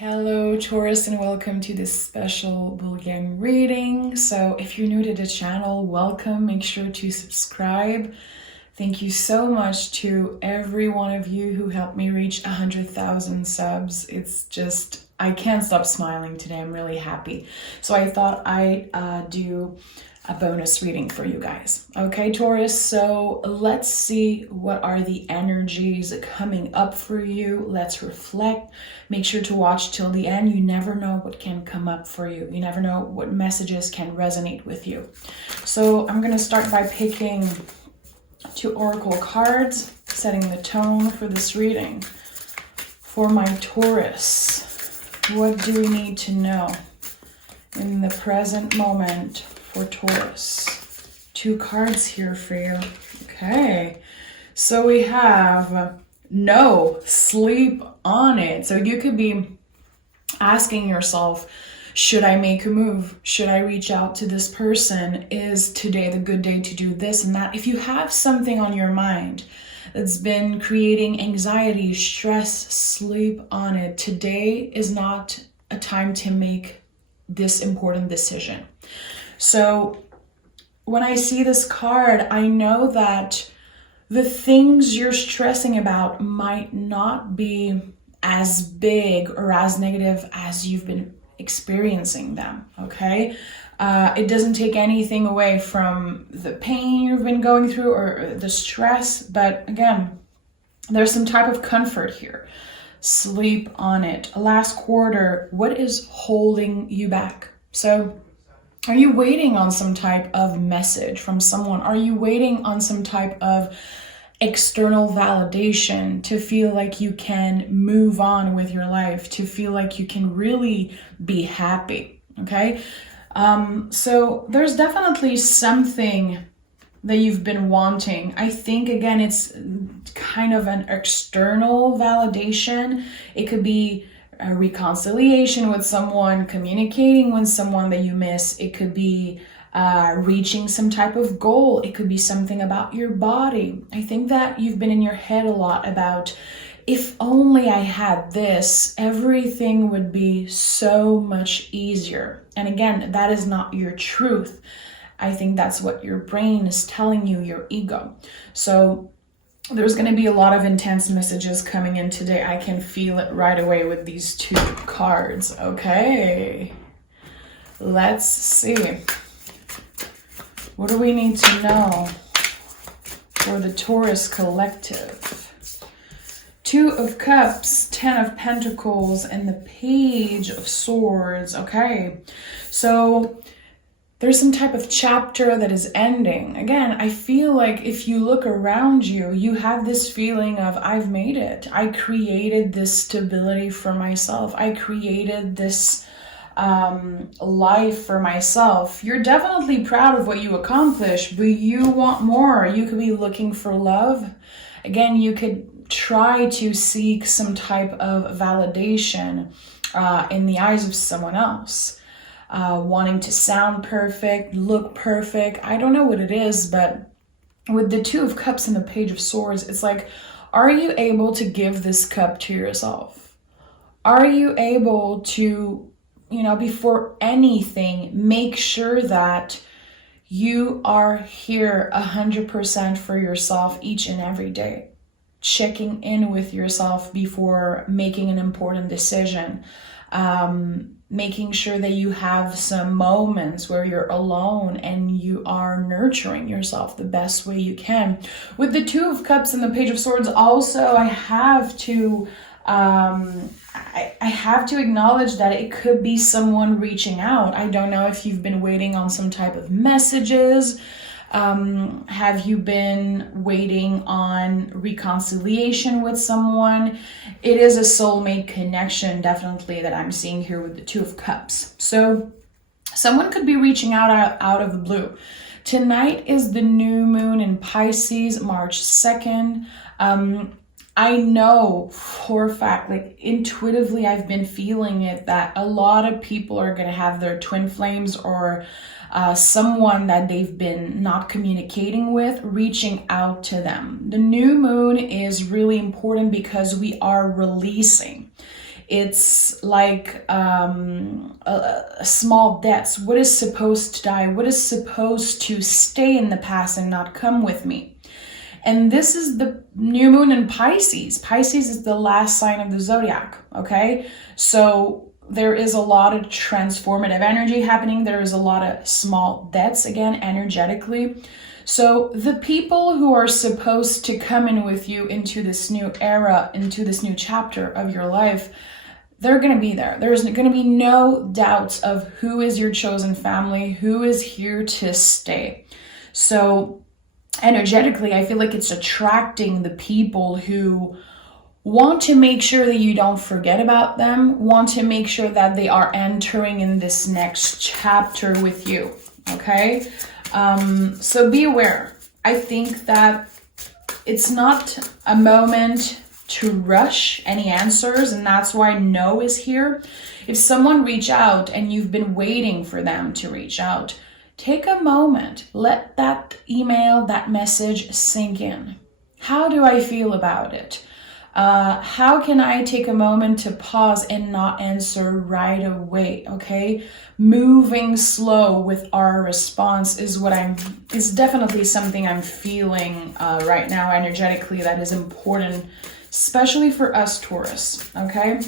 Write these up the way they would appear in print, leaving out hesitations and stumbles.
Hello Taurus, and welcome to this special Bulgarian reading. So if you're new to the channel, welcome. Make sure to subscribe. Thank you so much to every one of you who helped me reach 100,000 subs. It's just, I can't stop smiling today. I'm really happy. So I thought I'd do a bonus reading for you guys. Okay, Taurus, so let's see what are the energies coming up for you. Let's reflect. Make sure to watch till the end. You never know what can come up for you. You never know what messages can resonate with you. So I'm going to start by picking 2 oracle cards, setting the tone for this reading. For my Taurus, what do we need to know in the present moment for Taurus? 2 cards here for you. Okay, so we have no, sleep on it. So you could be asking yourself, should I make a move? Should I reach out to this person? Is today the good day to do this and that? If you have something on your mind that's been creating anxiety, stress, sleep on it. Today is not a time to make this important decision. So when I see this card, I know that the things you're stressing about might not be as big or as negative as you've been experiencing them, okay? It doesn't take anything away from the pain you've been going through or the stress, but again, there's some type of comfort here. Sleep on it. Last quarter, what is holding you back? So are you waiting on some type of message from someone? Are you waiting on some type of external validation to feel like you can move on with your life, to feel like you can really be happy? Okay, so there's definitely something that you've been wanting. I think, again, it's kind of an external validation. It could be a reconciliation with someone, communicating with someone that you miss. It could be reaching some type of goal. It could be something about your body. I think that you've been in your head a lot about, if only I had this, everything would be so much easier. And again, that is not your truth. I think that's what your brain is telling you, your ego. So there's going to be a lot of intense messages coming in today. I can feel it right away with these 2 cards. Okay, let's see. What do we need to know for the Taurus collective? 2 of Cups, 10 of Pentacles, and the Page of Swords. Okay, so there's some type of chapter that is ending. Again, I feel like if you look around you, you have this feeling of, I've made it. I created this stability for myself. I created this life for myself. You're definitely proud of what you accomplished, but you want more. You could be looking for love. Again, you could try to seek some type of validation in the eyes of someone else. Wanting to sound perfect, look perfect. I don't know what it is, but with the 2 of Cups and the Page of Swords, it's like, are you able to give this cup to yourself? Are you able to, before anything, make sure that you are here 100% for yourself each and every day? Checking in with yourself before making an important decision. Making sure that you have some moments where you're alone and you are nurturing yourself the best way you can. With the 2 of Cups and the Page of Swords, also, I have to acknowledge that it could be someone reaching out. I don't know if you've been waiting on some type of messages. Have you been waiting on reconciliation with someone? It is a soulmate connection, definitely, that I'm seeing here with the 2 of Cups. So someone could be reaching out of the blue. Tonight is the new moon in Pisces, March 2nd. I know for a fact, like intuitively, I've been feeling it, that a lot of people are going to have their twin flames or someone that they've been not communicating with reaching out to them. The new moon is really important because we are releasing. It's like small debts. What is supposed to die? What is supposed to stay in the past and not come with me? And this is the new moon in Pisces. Pisces is the last sign of the zodiac, okay? So there is a lot of transformative energy happening. There is a lot of small debts, again, energetically. So the people who are supposed to come in with you into this new era, into this new chapter of your life, they're going to be there. There's going to be no doubts of who is your chosen family, who is here to stay. So energetically, I feel like it's attracting the people who want to make sure that you don't forget about them, want to make sure that they are entering in this next chapter with you, okay? So be aware. I think that it's not a moment to rush any answers, and that's why no is here. If someone reach out and you've been waiting for them to reach out, take a moment, let that email, that message sink in. How do I feel about it? How can I take a moment to pause and not answer right away? Okay, moving slow with our response is definitely something I'm feeling right now energetically that is important, especially for us Taurus. Okay,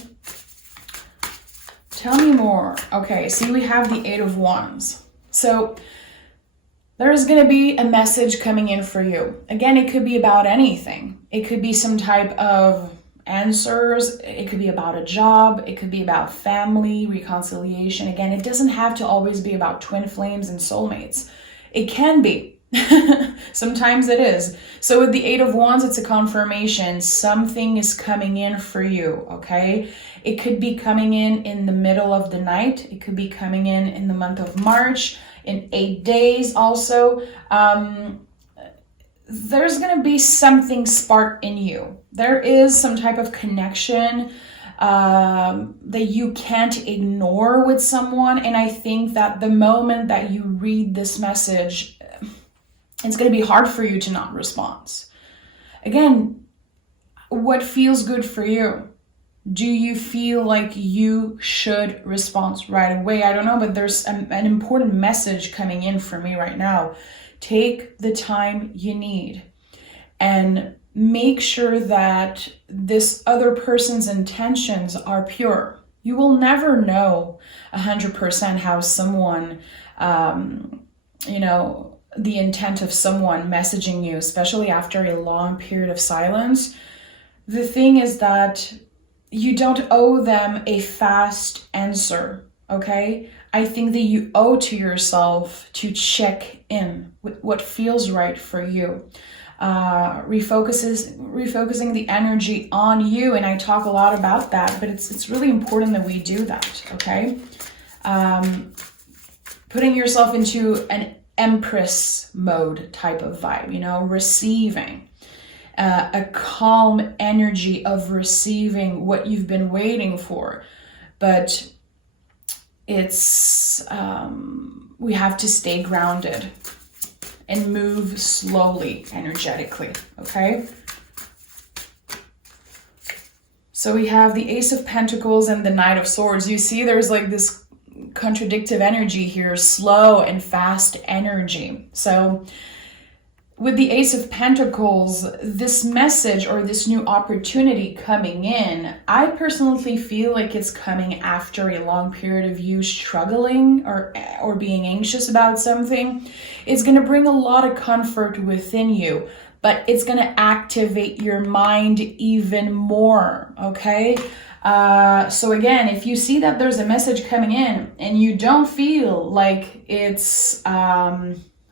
tell me more. Okay, see, we have the 8 of Wands. So there's going to be a message coming in for you. Again, it could be about anything. It could be some type of answers. It could be about a job. It could be about family, reconciliation. Again, it doesn't have to always be about twin flames and soulmates. It can be. Sometimes it is. So with the 8 of Wands, it's a confirmation. Something is coming in for you, okay? It could be coming in the middle of the night. It could be coming in the month of March, in 8 days also. There's going to be something sparked in you. There is some type of connection that you can't ignore with someone. And I think that the moment that you read this message, it's going to be hard for you to not respond. Again, what feels good for you? Do you feel like you should respond right away? I don't know, but there's an important message coming in for me right now. Take the time you need and make sure that this other person's intentions are pure. You will never know 100% how someone, the intent of someone messaging you, especially after a long period of silence. The thing is that you don't owe them a fast answer, okay? I think that you owe to yourself to check in with what feels right for you. Refocusing the energy on you, and I talk a lot about that, but it's really important that we do that, okay? Putting yourself into an Empress mode type of vibe, receiving. A calm energy of receiving what you've been waiting for. But it's, we have to stay grounded and move slowly, energetically, okay? So we have the Ace of Pentacles and the Knight of Swords. You see there's like this contradictive energy here, slow and fast energy. So with the Ace of Pentacles, this message or this new opportunity coming in, I personally feel like it's coming after a long period of you struggling or being anxious about something. It's going to bring a lot of comfort within you, but it's going to activate your mind even more, okay? So again, if you see that there's a message coming in and you don't feel like it's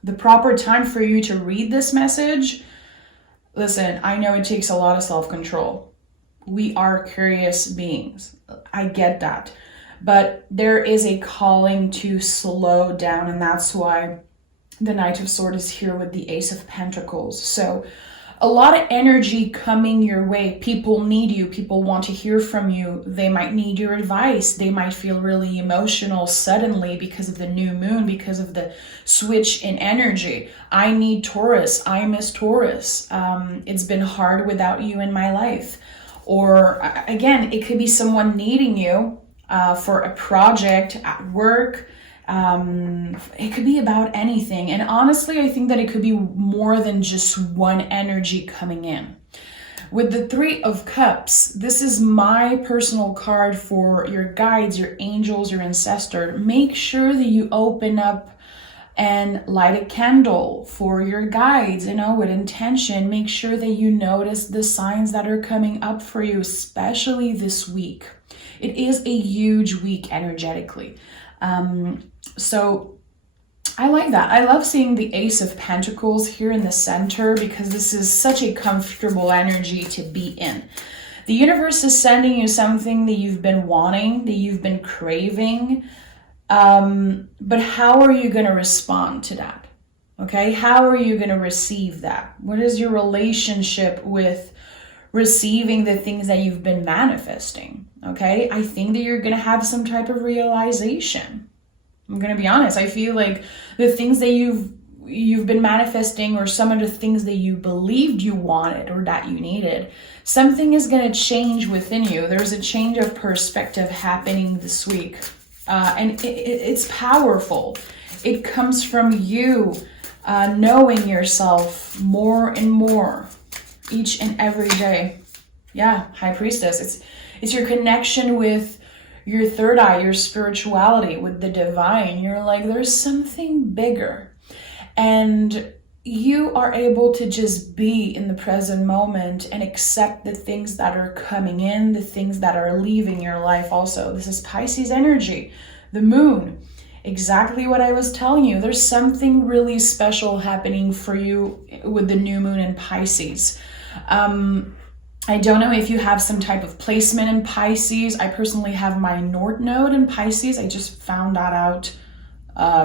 the proper time for you to read this message, listen, I know it takes a lot of self-control. We are curious beings. I get that. But there is a calling to slow down, and that's why the Knight of Swords is here with the Ace of Pentacles. So a lot of energy coming your way. People need you. People want to hear from you. They might need your advice. They might feel really emotional suddenly because of the new moon, because of the switch in energy. I need Taurus. I miss Taurus. It's been hard without you in my life. or again, it could be someone needing you for a project at work. It could be about anything. And honestly, I think that it could be more than just one energy coming in. With the Three of Cups, this is my personal card for your guides, your angels, your ancestor. Make sure that you open up and light a candle for your guides, with intention. Make sure that you notice the signs that are coming up for you, especially this week. It is a huge week energetically. So I like that. I love seeing the Ace of Pentacles here in the center because this is such a comfortable energy to be in. The universe is sending you something that you've been wanting, that you've been craving. But how are you going to respond to that? Okay, how are you going to receive that? What is your relationship with receiving the things that you've been manifesting? Okay, I think that you're going to have some type of realization. I'm going to be honest. I feel like the things that you've been manifesting, or some of the things that you believed you wanted or that you needed, something is going to change within you. There's a change of perspective happening this week. And it's powerful. It comes from you knowing yourself more and more each and every day. Yeah, High Priestess. It's your connection with your third eye, your spirituality, with the divine. You're like, there's something bigger. And you are able to just be in the present moment and accept the things that are coming in, the things that are leaving your life also. This is Pisces energy, the moon. Exactly what I was telling you. There's something really special happening for you with the new moon in Pisces. I don't know if you have some type of placement in Pisces. I personally have my North Node in Pisces. I just found that out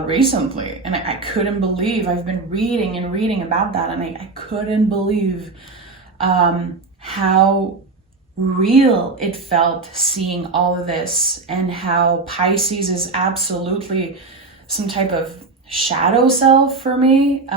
recently, and I couldn't believe. I've been reading about that, and I couldn't believe how real it felt seeing all of this, and how Pisces is absolutely some type of shadow self for me.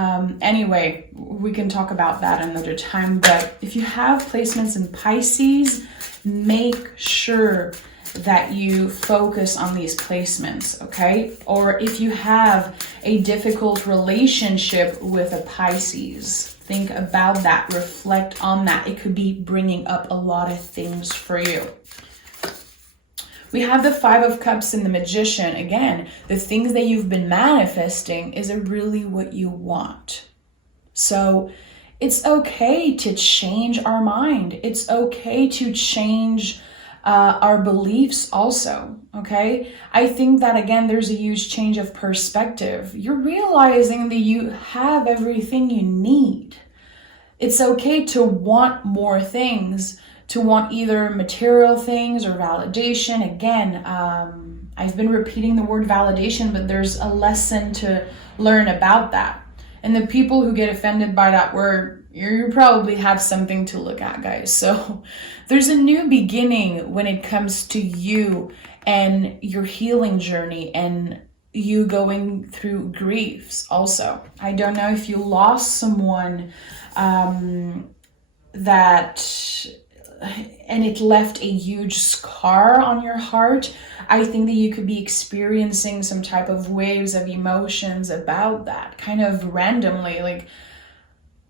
Anyway, we can talk about that another time, but if you have placements in Pisces, make sure that you focus on these placements, okay? Or if you have a difficult relationship with a Pisces, think about that, reflect on that. It could be bringing up a lot of things for you. We have the Five of Cups and the Magician. Again, the things that you've been manifesting, is it really what you want? So it's okay to change our mind. It's okay to change our beliefs also, okay? I think that, again, there's a huge change of perspective. You're realizing that you have everything you need. It's okay to want more things, to want either material things or validation. Again, I've been repeating the word validation, but there's a lesson to learn about that. And the people who get offended by that word, you probably have something to look at, guys. So there's a new beginning when it comes to you and your healing journey, and you going through griefs also. I don't know if you lost someone and it left a huge scar on your heart. I think that you could be experiencing some type of waves of emotions about that, kind of randomly, like,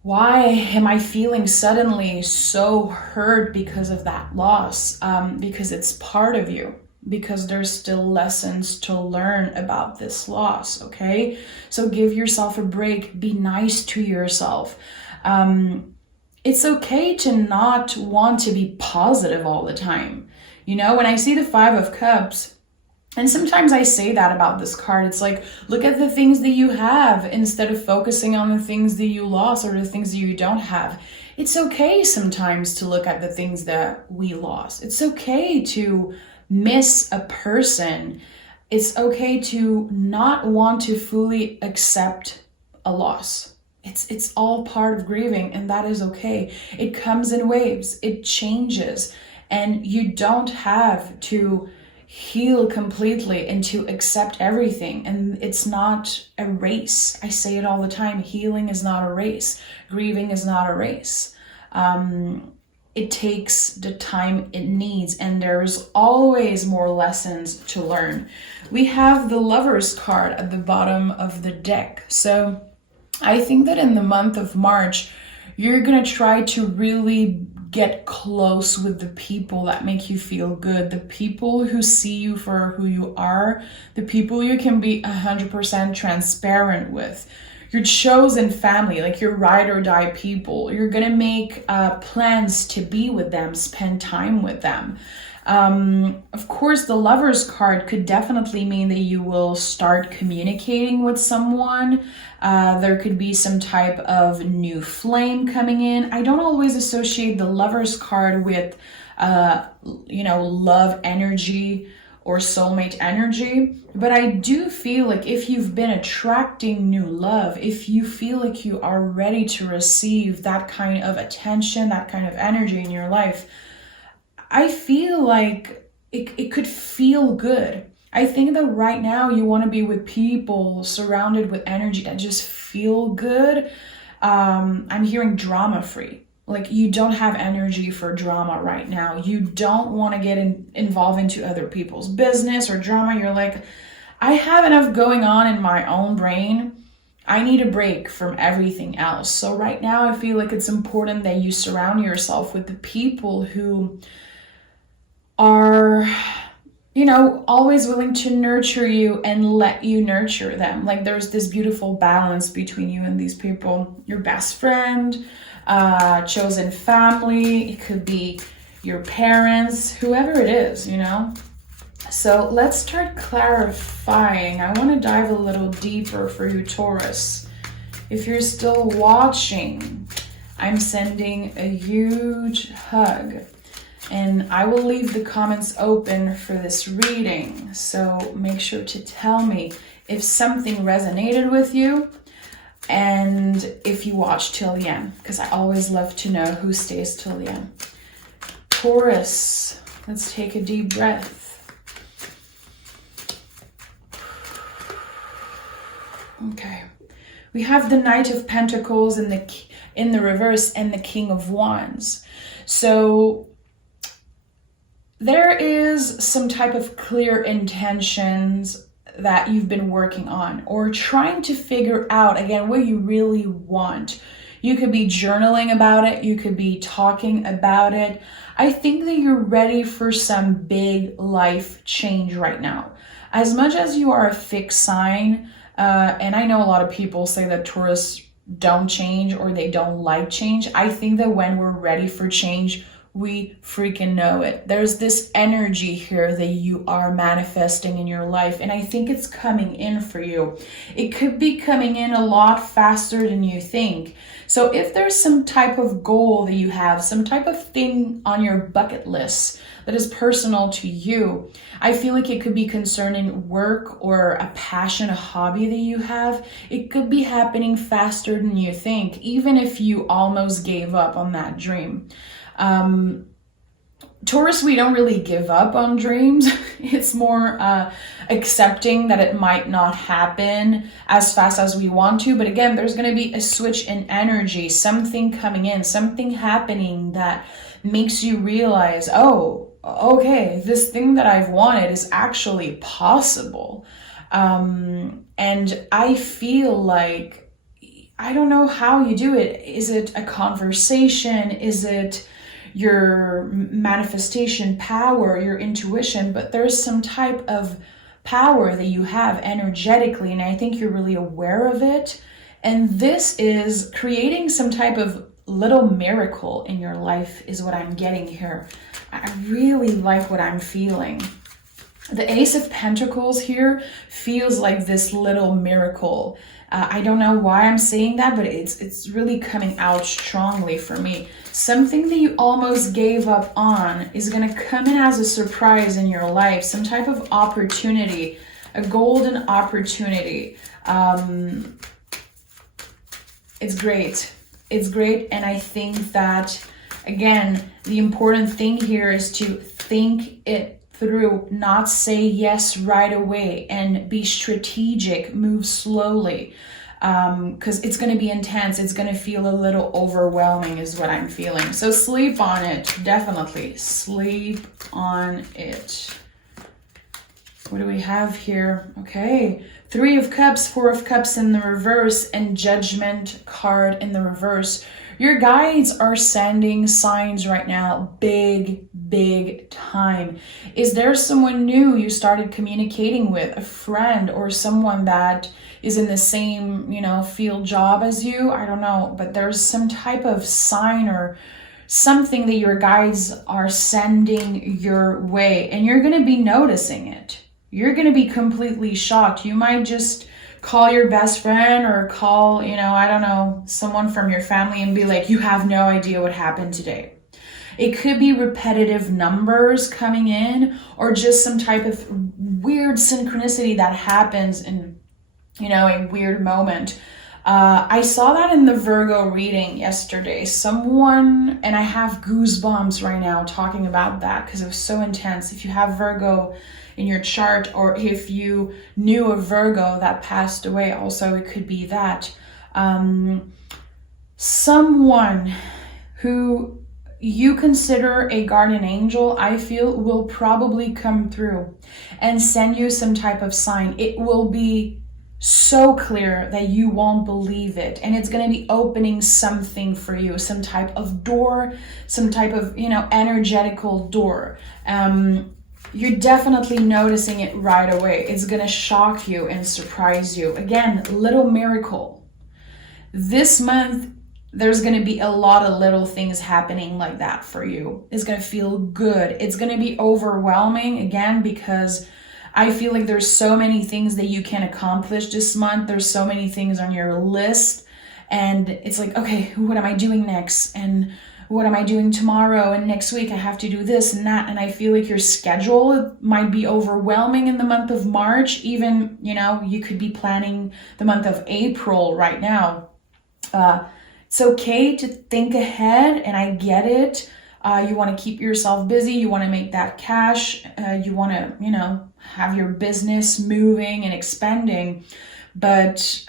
why am I feeling suddenly so hurt because of that loss? Because it's part of you, because there's still lessons to learn about this loss, okay? So give yourself a break, be nice to yourself. It's okay to not want to be positive all the time. You know, when I see the Five of Cups, and sometimes I say that about this card, it's like, look at the things that you have instead of focusing on the things that you lost or the things that you don't have. It's okay sometimes to look at the things that we lost. It's okay to miss a person. It's okay to not want to fully accept a loss. It's all part of grieving, and that is okay. It comes in waves, it changes, and you don't have to heal completely and to accept everything. And it's not a race. I say it all the time. Healing is not a race. Grieving is not a race. it takes the time it needs, and there's always more lessons to learn. We have the Lovers card at the bottom of the deck. So I think that in the month of March, you're going to try to really get close with the people that make you feel good, the people who see you for who you are, the people you can be 100% transparent with. Your chosen family, like your ride or die people. You're going to make plans to be with them, spend time with them. Of course, the Lovers card could definitely mean that you will start communicating with someone. There could be some type of new flame coming in. I don't always associate the Lovers card with, love energy or soulmate energy, but I do feel like if you've been attracting new love, if you feel like you are ready to receive that kind of attention, that kind of energy in your life, I feel like it could feel good. I think that right now you want to be with people surrounded with energy that just feel good. I'm hearing drama free. Like you don't have energy for drama right now. You don't want to get involved into other people's business or drama. You're like, I have enough going on in my own brain. I need a break from everything else. So right now I feel like it's important that you surround yourself with the people who are, always willing to nurture you and let you nurture them. Like there's this beautiful balance between you and these people. Your best friend, chosen family, it could be your parents, whoever it is, So let's start clarifying. I want to dive a little deeper for you, Taurus. If you're still watching, I'm sending a huge hug. And I will leave the comments open for this reading. So make sure to tell me if something resonated with you and if you watch till the end, because I always love to know who stays till the end. Taurus, let's take a deep breath. Okay. We have the Knight of Pentacles in the reverse and the King of Wands. So there is some type of clear intentions that you've been working on or trying to figure out, again, what you really want. You could be journaling about it. You could be talking about it. I think that you're ready for some big life change right now. As much as you are a fixed sign, and I know a lot of people say that Taurus don't change or they don't like change. I think that when we're ready for change, we freaking know it. There's this energy here that you are manifesting in your life, and I think it's coming in for you. It could be coming in a lot faster than you think. So if there's some type of goal that you have, some type of thing on your bucket list that is personal to you, I feel like it could be concerning work or a passion, a hobby that you have. It could be happening faster than you think, even if you almost gave up on that dream. Taurus, we don't really give up on dreams. It's more accepting that it might not happen as fast as we want to. But again, there's going to be a switch in energy, something coming in, something happening that makes you realize, oh, okay, this thing that I've wanted is actually possible. And I feel like, I don't know how you do it. Is it a conversation? Is it your manifestation power, your intuition? But there's some type of power that you have energetically, and I think you're really aware of it. And this is creating some type of little miracle in your life is what I'm getting here. I really like what I'm feeling. The Ace of Pentacles here feels like this little miracle. I don't know why I'm saying that, but it's really coming out strongly for me. Something that you almost gave up on is going to come in as a surprise in your life. Some type of opportunity, a golden opportunity. It's great. It's great. And I think that, again, the important thing here is to think it through, not say yes right away, and be strategic, move slowly. because it's going to be intense. It's going to feel a little overwhelming is what I'm feeling. So sleep on it. Definitely sleep on it. What do we have here? Okay. 3 of Cups, 4 of Cups in the reverse, and Judgment card in the reverse. Your guides are sending signs right now, big time. Is there someone new you started communicating with, a friend or someone that is in the same, field job as you? I don't know, but there's some type of sign or something that your guides are sending your way, and you're going to be noticing it. You're going to be completely shocked. You might just call your best friend or call, I don't know, someone from your family and be like, you have no idea what happened today. It could be repetitive numbers coming in, or just some type of weird synchronicity that happens in, a weird moment. I saw that in the Virgo reading yesterday. Someone, and I have goosebumps right now talking about that because it was so intense. If you have Virgo in your chart, or if you knew a Virgo that passed away, also it could be that. Someone who you consider a guardian angel, I feel, will probably come through and send you some type of sign. It will be so clear that you won't believe it, and it's going to be opening something for you, some type of door, some type of energetical door. You're definitely noticing it right away. It's going to shock you and surprise you. Again, little miracle. This month there's going to be a lot of little things happening like that for you. It's going to feel good. It's going to be overwhelming again, because I feel like there's so many things that you can accomplish this month. There's so many things on your list, and it's like, okay, what am I doing next? And what am I doing tomorrow? And next week I have to do this and that. And I feel like your schedule might be overwhelming in the month of March. Even, you could be planning the month of April right now. It's okay to think ahead, and I get it. You want to keep yourself busy. You want to make that cash. You want to, have your business moving and expanding. But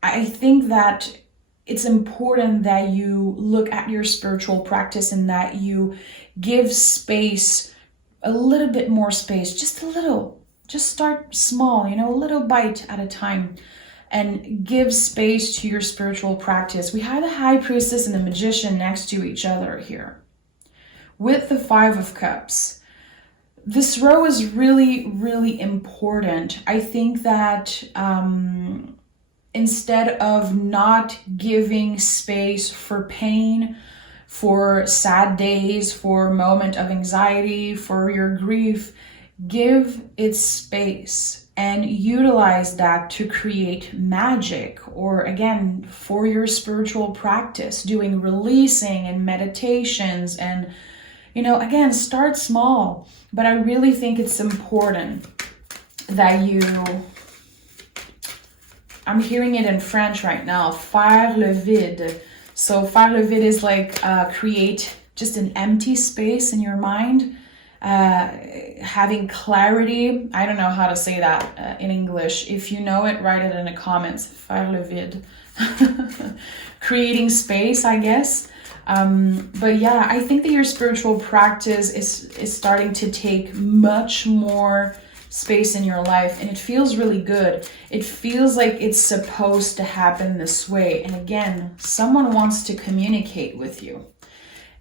I think that it's important that you look at your spiritual practice and that you give space, a little bit more space, just a little. Just start small, a little bite at a time, and give space to your spiritual practice. We have the High Priestess and the Magician next to each other here with the 5 of Cups. This row is really important. I think that instead of not giving space for pain, for sad days, for a moment of anxiety, for your grief, give it space and utilize that to create magic, or again, for your spiritual practice, doing releasing and meditations. And again, start small, but I really think it's important that I'm hearing it in French right now, faire le vide. So faire le vide is like create just an empty space in your mind, having clarity. I don't know how to say that in English. If you know it, write it in the comments. Faire le vide. Creating space, I guess. But yeah, I think that your spiritual practice is starting to take much more space in your life, and it feels really good. It feels like it's supposed to happen this way. And again, someone wants to communicate with you.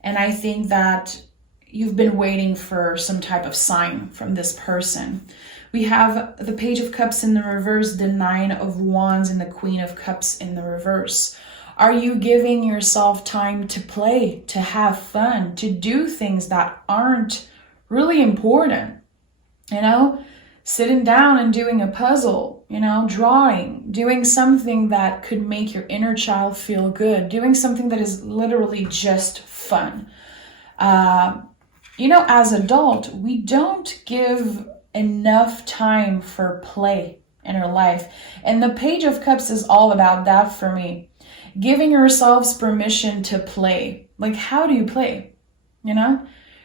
And I think that you've been waiting for some type of sign from this person. We have the Page of Cups in the reverse, the 9 of Wands, and the Queen of Cups in the reverse. Are you giving yourself time to play, to have fun, to do things that aren't really important? Sitting down and doing a puzzle, drawing, doing something that could make your inner child feel good, doing something that is literally just fun. As adult, we don't give enough time for play in our life. And the Page of Cups is all about that for me. Giving yourselves permission to play. Like, how do you play?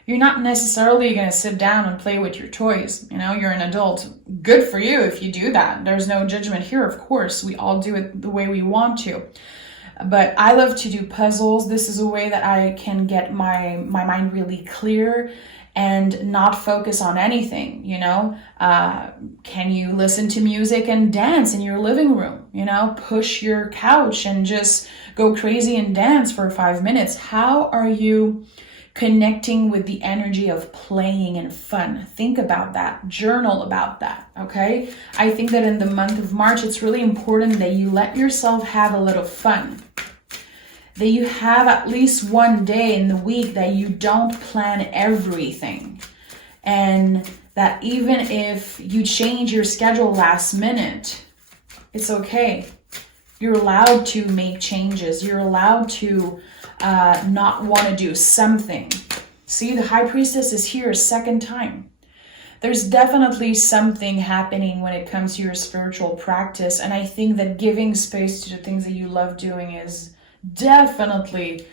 You're not necessarily going to sit down and play with your toys. You know, you're an adult. Good for you if you do that. There's no judgment here, of course. We all do it the way we want to. But I love to do puzzles. This is a way that I can get my mind really clear and not focus on anything, you know? Can you listen to music and dance in your living room? You know, push your couch and just go crazy and dance for 5 minutes. How are you connecting with the energy of playing and fun? Think about that. Journal about that, okay? I think that in the month of March, it's really important that you let yourself have a little fun. That you have at least one day in the week that you don't plan everything. And that even if you change your schedule last minute, it's okay. You're allowed to make changes. You're allowed to not want to do something. See, the High Priestess is here a second time. There's definitely something happening when it comes to your spiritual practice. And I think that giving space to the things that you love doing is definitely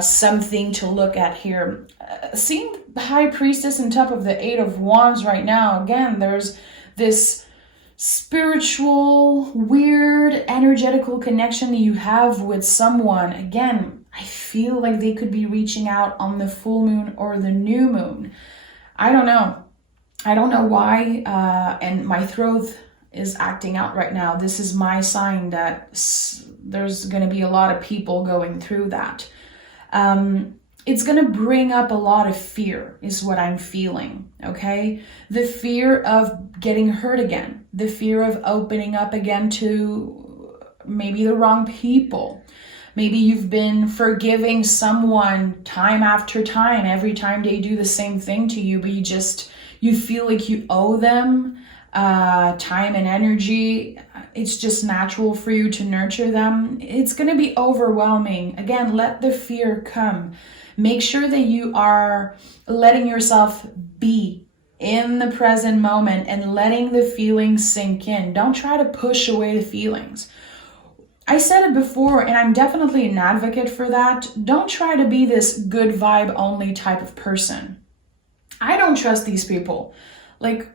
something to look at here. Seeing the High Priestess on top of the Eight of Wands right now, again, there's this spiritual, weird, energetical connection that you have with someone. Again, I feel like they could be reaching out on the full moon or the new moon. I don't know. I don't know why, and my throat is acting out right now. This is my sign that there's going to be a lot of people going through that. It's going to bring up a lot of fear is what I'm feeling, okay? The fear of getting hurt again. The fear of opening up again to maybe the wrong people. Maybe you've been forgiving someone time after time, every time they do the same thing to you, but you feel like you owe them time and energy. It's just natural for you to nurture them. It's going to be overwhelming. Again, let the fear come. Make sure that you are letting yourself be in the present moment and letting the feelings sink in. Don't try to push away the feelings. I said it before, and I'm definitely an advocate for that. Don't try to be this good vibe only type of person. I don't trust these people. Like,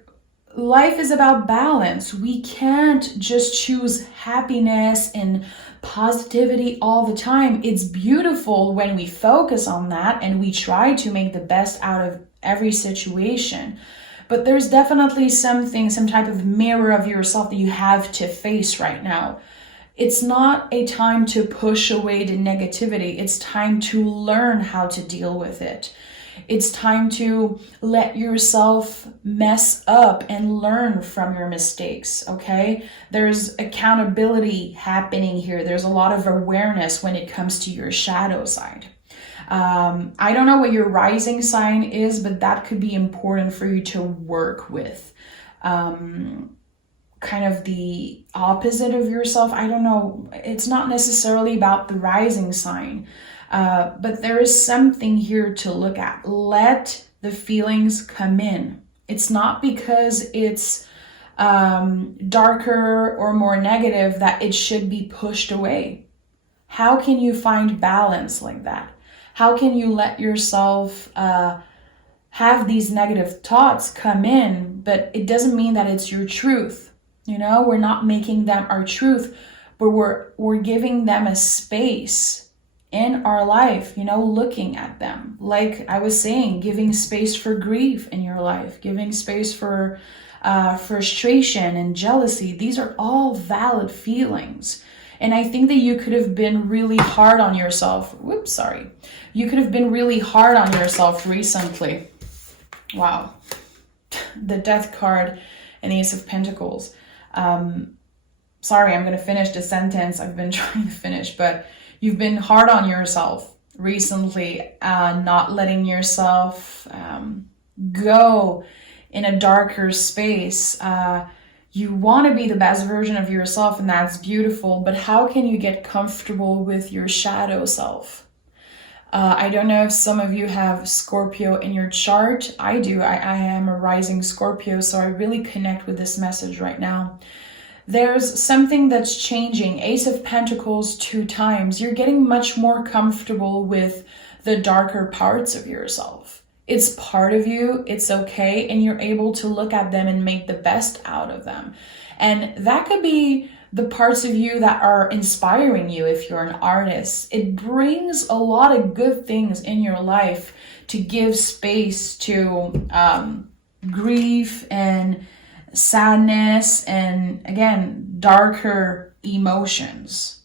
life is about balance. We can't just choose happiness and positivity all the time. It's beautiful when we focus on that and we try to make the best out of every situation. But there's definitely some type of mirror of yourself that you have to face right now. It's not a time to push away the negativity. It's time to learn how to deal with it. It's time to let yourself mess up and learn from your mistakes, okay? There's accountability happening here. There's a lot of awareness when it comes to your shadow side. I don't know what your rising sign is, but that could be important for you to work with. Kind of the opposite of yourself. I don't know. It's not necessarily about the rising sign. But there is something here to look at. Let the feelings come in. It's not because it's darker or more negative that it should be pushed away. How can you find balance like that? How can you let yourself have these negative thoughts come in, but it doesn't mean that it's your truth. You know, we're not making them our truth, but we're giving them a space in our life, you know, looking at them. Like I was saying, giving space for grief in your life, giving space for frustration and jealousy. These are all valid feelings. And I think that you could have been really hard on yourself. You could have been really hard on yourself recently. Wow. The Death card and the Ace of Pentacles. Sorry, I'm going to finish the sentence. I've been trying to finish, but you've been hard on yourself recently, not letting yourself go in a darker space. You want to be the best version of yourself, and that's beautiful, but how can you get comfortable with your shadow self? I don't know if some of you have Scorpio in your chart. I do. I am a rising Scorpio, so I really connect with this message right now. There's something that's changing. Ace of Pentacles 2 times. You're getting much more comfortable with the darker parts of yourself. It's part of you, it's okay, and you're able to look at them and make the best out of them. And that could be the parts of you that are inspiring you if you're an artist. It brings a lot of good things in your life to give space to grief and sadness and, again, darker emotions.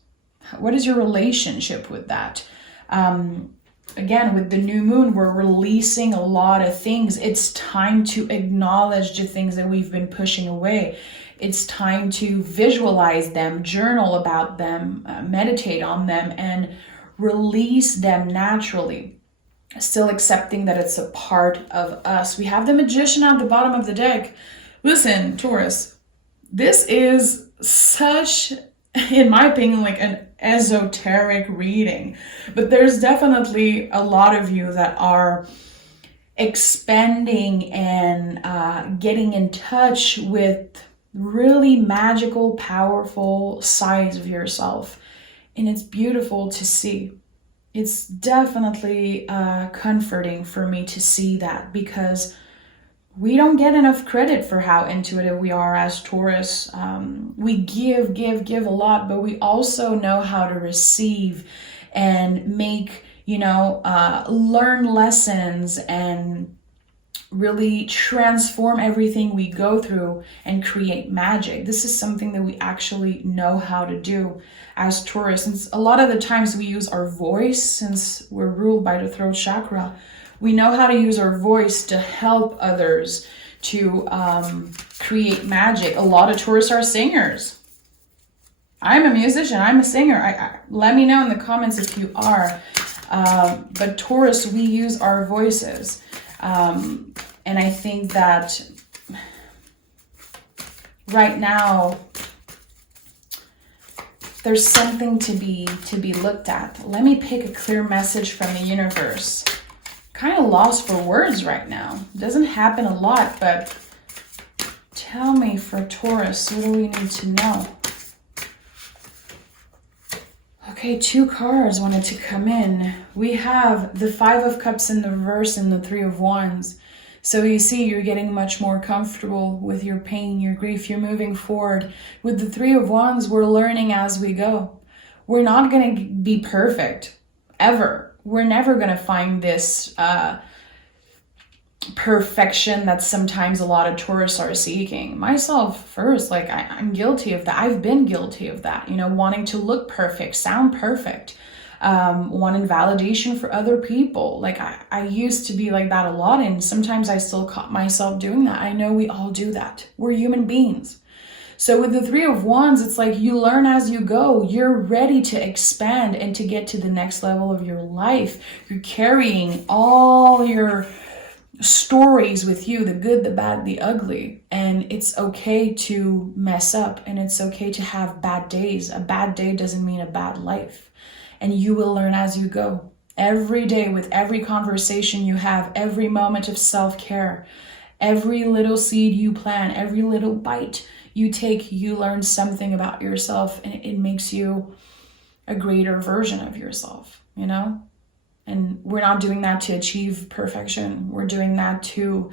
What is your relationship with that? Again, with the new moon, we're releasing a lot of things. It's time to acknowledge the things that we've been pushing away. It's time to visualize them, journal about them, meditate on them, and release them naturally. Still accepting that it's a part of us. We have the Magician at the bottom of the deck. Listen, Taurus, this is such, in my opinion, like an esoteric reading. But there's definitely a lot of you that are expanding and getting in touch with really magical, powerful sides of yourself. And it's beautiful to see. It's definitely comforting for me to see that, because we don't get enough credit for how intuitive we are as Taurus. We give a lot, but we also know how to receive and make, learn lessons and really transform everything we go through and create magic. This is something that we actually know how to do as Taurus. And a lot of the times we use our voice, since we're ruled by the throat chakra. We know how to use our voice to help others to create magic. A lot of Taurus are singers. I'm a musician, I'm a singer. Let me know in the comments if you are. But Taurus, we use our voices. And I think that right now, there's something to be looked at. Let me pick a clear message from the universe. Kind of lost for words right now. It doesn't happen a lot, but tell me for Taurus, what do we need to know? Okay, 2 cards wanted to come in. We have the 5 of Cups in the reverse and the 3 of Wands. So you see, you're getting much more comfortable with your pain, your grief. You're moving forward. With the 3 of Wands, we're learning as we go. We're not going to be perfect, ever. We're never going to find this perfection that sometimes a lot of Taurus are seeking. Myself first, like I'm guilty of that. I've been guilty of that, wanting to look perfect, sound perfect, wanting validation for other people. Like I used to be like that a lot, and sometimes I still caught myself doing that. I know we all do that. We're human beings. So with the 3 of Wands, it's like you learn as you go. You're ready to expand and to get to the next level of your life. You're carrying all your stories with you, the good, the bad, the ugly. And it's okay to mess up, and it's okay to have bad days. A bad day doesn't mean a bad life. And you will learn as you go. Every day, with every conversation you have, every moment of self-care, every little seed you plant, every little bite you take, you learn something about yourself, and it makes you a greater version of yourself, And we're not doing that to achieve perfection. We're doing that to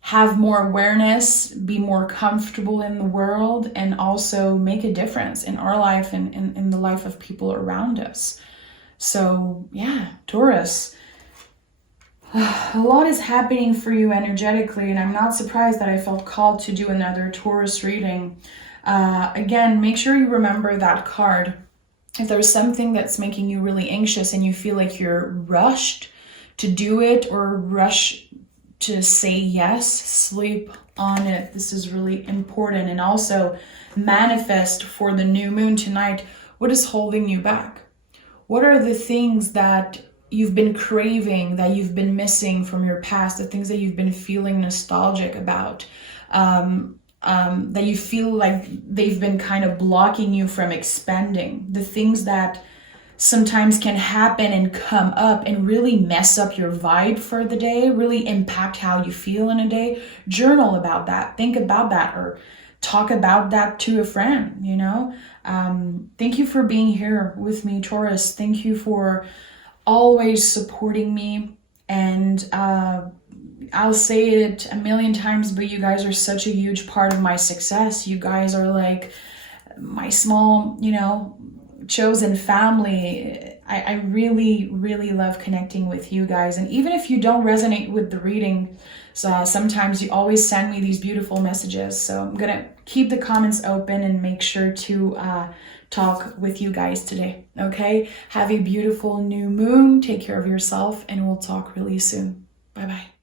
have more awareness, be more comfortable in the world, and also make a difference in our life and in the life of people around us. So yeah, Taurus, a lot is happening for you energetically, and I'm not surprised that I felt called to do another Taurus reading. Again, make sure you remember that card. If there's something that's making you really anxious and you feel like you're rushed to do it or rush to say yes, sleep on it. This is really important. And also manifest for the new moon tonight. What is holding you back? What are the things that you've been craving, that you've been missing from your past, the things that you've been feeling nostalgic about, that you feel like they've been kind of blocking you from expanding, the things that sometimes can happen and come up and really mess up your vibe for the day, really impact how you feel in a day. Journal about that, think about that, or talk about that to a friend, Thank you for being here with me, Taurus. Thank you for always supporting me And I'll say it a million times, but you guys are such a huge part of my success. You guys are like my small, you know, chosen family. I really, really love connecting with you guys. And even if you don't resonate with the reading, so sometimes you always send me these beautiful messages. So I'm going to keep the comments open and make sure to talk with you guys today. Okay? Have a beautiful new moon. Take care of yourself, and we'll talk really soon. Bye-bye.